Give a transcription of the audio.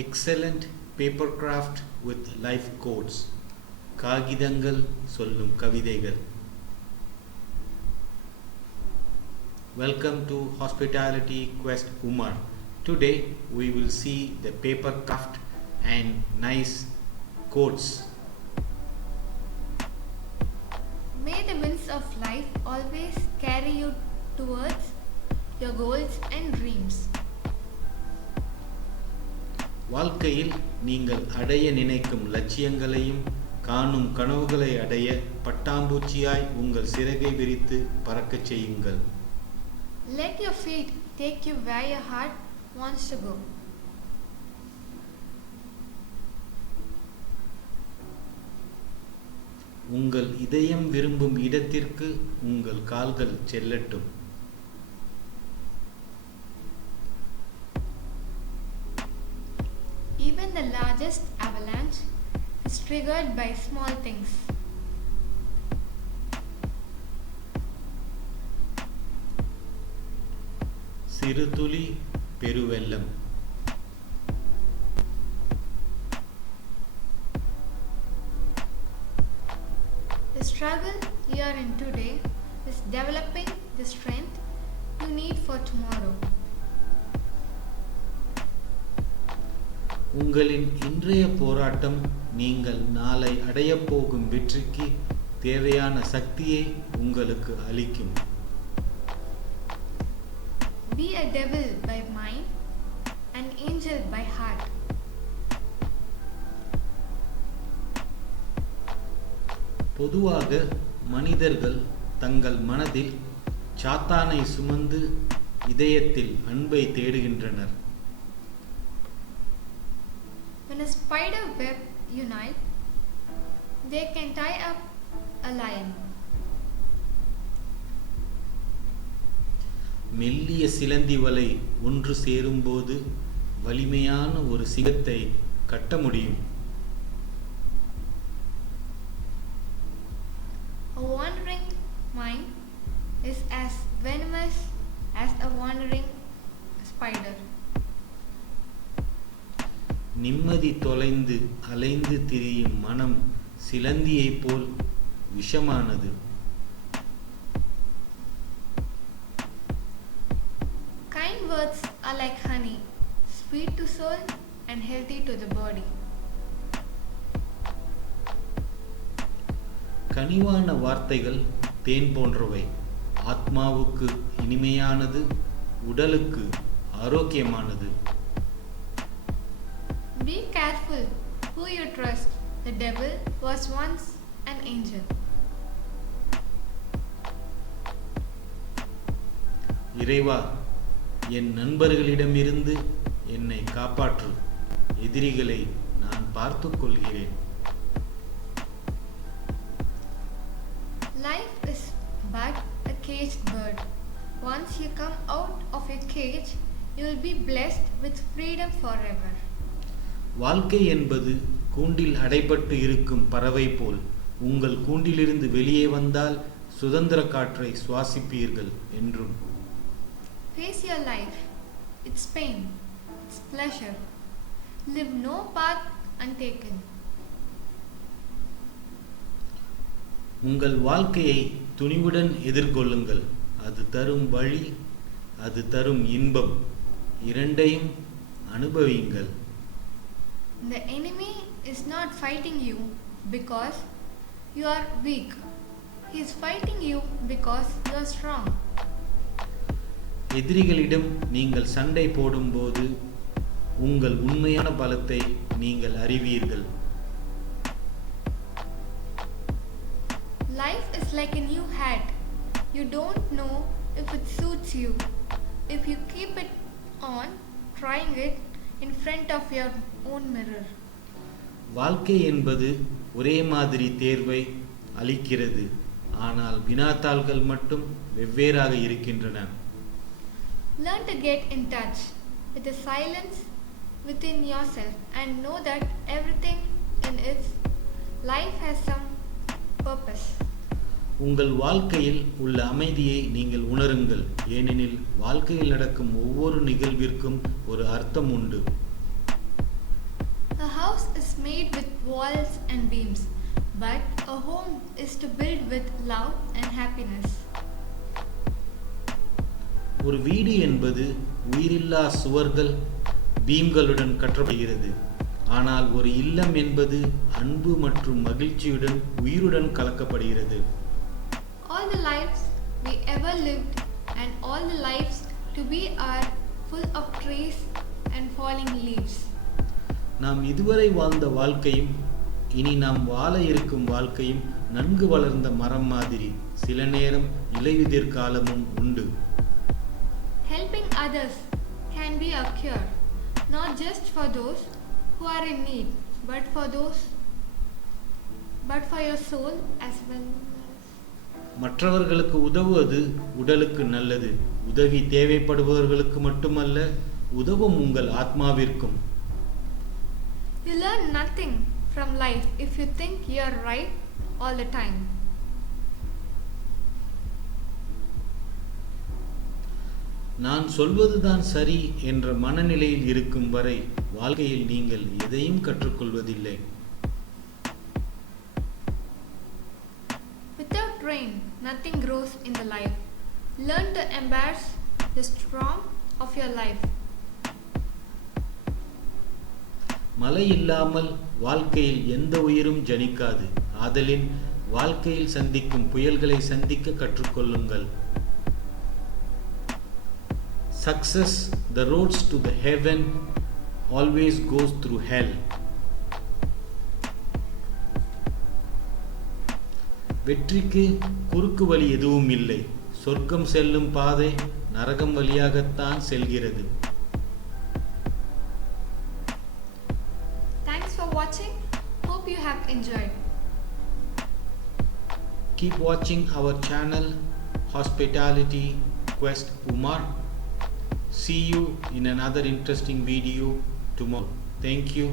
Excellent paper craft with life quotes. காகிதங்கள் சொல்லும் கவிதைகள். Welcome to Hospitality Quest Umar. Today we will see the paper craft and nice quotes. May the winds of life always carry you towards your goals and dreams. வாழ்க்கையில் நீங்கள் அடைய நினைக்கும் லட்சியங்களையும் காணும் கனவுகளை அடைய பட்டாம்பூச்சியாய் உங்கள் சிறகை விரித்து பறக்கச் செய்யுங்கள். Let your feet take you where your heart wants to go. உங்கள் இதயம் விரும்பும் இடத்திற்கு உங்கள் கால்கள் செல்லட்டும். Even the largest avalanche is triggered by small things. சிறு துளி பெருவெள்ளம். The struggle you are in today is developing the strength you need for tomorrow. உங்களின் இன்றைய போராட்டம் நீங்கள் நாளை அடையப் போகும் வெற்றிக்கு தேவையான சக்தியை உங்களுக்கு அளிக்கும். Be a devil by mind, an angel by heart. பொதுவாக மனிதர்கள் தங்கள் மனதில் சாத்தானை சுமந்து இதயத்தில் அன்பை தேடுகின்றனர். When a spider web unite, they can tie up a lion. மெல்லிய சிலந்தி வலை ஒன்று சேரும்போது வலிமையான ஒரு சிங்கத்தை கட்ட முடியும். A wandering mind is as venomous as a wandering spider. நிம்மதி தொலைந்து அலைந்து திரியும் மனம் சிலந்தியைப் போல் விஷமானது. Kind words are like honey, sweet to soul and healthy to the body. கனிவான வார்த்தைகள் தேன் போன்றவை, ஆத்மாவுக்கு இனிமையானது, உடலுக்கு ஆரோக்கியமானது. Be careful who you trust. The devil was once an angel. இறைவா, என் நண்பர்களிடமிருந்து என்னை காப்பாற்று, எதிரிகளை நான் பார்த்துக் கொள்கிறேன். Life is but a caged bird. Once you come out of your cage, you will be blessed with freedom forever. வாழ்க்கை என்பது கூண்டில் அடைபட்டு இருக்கும் பறவை போல். உங்கள் கூண்டிலிருந்து வெளியே வந்தால் சுதந்திர காற்றை சுவாசிப்பீர்கள் என்றும். Face your life, its pain, its pleasure. Live no path untaken. உங்கள் வாழ்க்கையை துணிவுடன் எதிர்கொள்ளுங்கள். அது தரும் வழி, அது தரும் இன்பம், இரண்டையும் அனுபவியுங்கள். The enemy is not fighting you because you are weak. He is fighting you because you are strong. எதிரிகளிடம் நீங்கள் சண்டை போடும்போது உங்கள் உண்மையான பலத்தை நீங்கள் அறிவீர்கள். Life is like a new hat. You don't know if it suits you. If you keep it on, trying it in front of your own mirror. வாழ்க்கை என்பது ஒரே மாதிரி தேர்வை அளிக்கிறது, ஆனால் வினாத்தாள்கள் மட்டும் வெவ்வேறாக இருக்கின்றன. Learn to get in touch with the silence within yourself and know that everything in its life has some purpose. உங்கள் வாழ்க்கையில் உள்ள அமைதியை நீங்கள் உணருங்கள், ஏனெனில் வாழ்க்கையில் நடக்கும் ஒவ்வொரு நிகழ்விற்கும் ஒரு அர்த்தம் உண்டு. is made with walls and beams, but a home is to build with love and happiness. ஒரு வீடு என்பது உயிரில்லா சுவர்கள் பீம்களுடன் கட்டப்படுகிறது. ஆனால் ஒரு இல்லம் என்பது அன்பு மற்றும் மகிழ்ச்சியுடன் உயிருடன் கலக்கப்படுகிறது. All the lives we ever lived and all the lives to be are full of trees and falling leaves. நாம் இதுவரை வாழ்ந்த வாழ்க்கையும் இனி நாம் வாழ இருக்கும் வாழ்க்கையும் நன்கு வளர்ந்த மரம் மாதிரி சில நேரம் இலையுதிர் காலமும் உண்டு. Helping others can be a cure, not just for those who are in need, but for your soul as well. மற்றவர்களுக்கு உதவுவது உடலுக்கு நல்லது. உதவி தேவைப்படுபவர்களுக்கு மட்டுமல்ல, உதவும் உங்கள் ஆத்மாவிற்கும். You learn nothing from life if you think you are right all the time. நான் சொல்வதுதான் சரி என்ற மனநிலையில் இருக்கும் வரை வாழ்க்கையில் நீங்கள் எதையும் கற்றுக்கொள்வதில்லை. Without rain, nothing grows in the life. Learn to embrace the storm of your life. மழை இல்லாமல் வாழ்க்கையில் எந்த உயிரும் ஜனிக்காது. ஆதலின் வாழ்க்கையில் சந்திக்கும் புயல்களை சந்திக்க கற்றுக்கொள்ளுங்கள். Success, the roads to the heaven always goes through hell. வெற்றிக்கு குறுக்கு வழி எதுவும் இல்லை. சொர்க்கம் செல்லும் பாதை நரகம் வழியாகத்தான் செல்கிறது. Thanks for watching. Hope you have enjoyed. Keep watching our channel Hospitality Quest Umar. See you in another interesting video tomorrow. Thank you.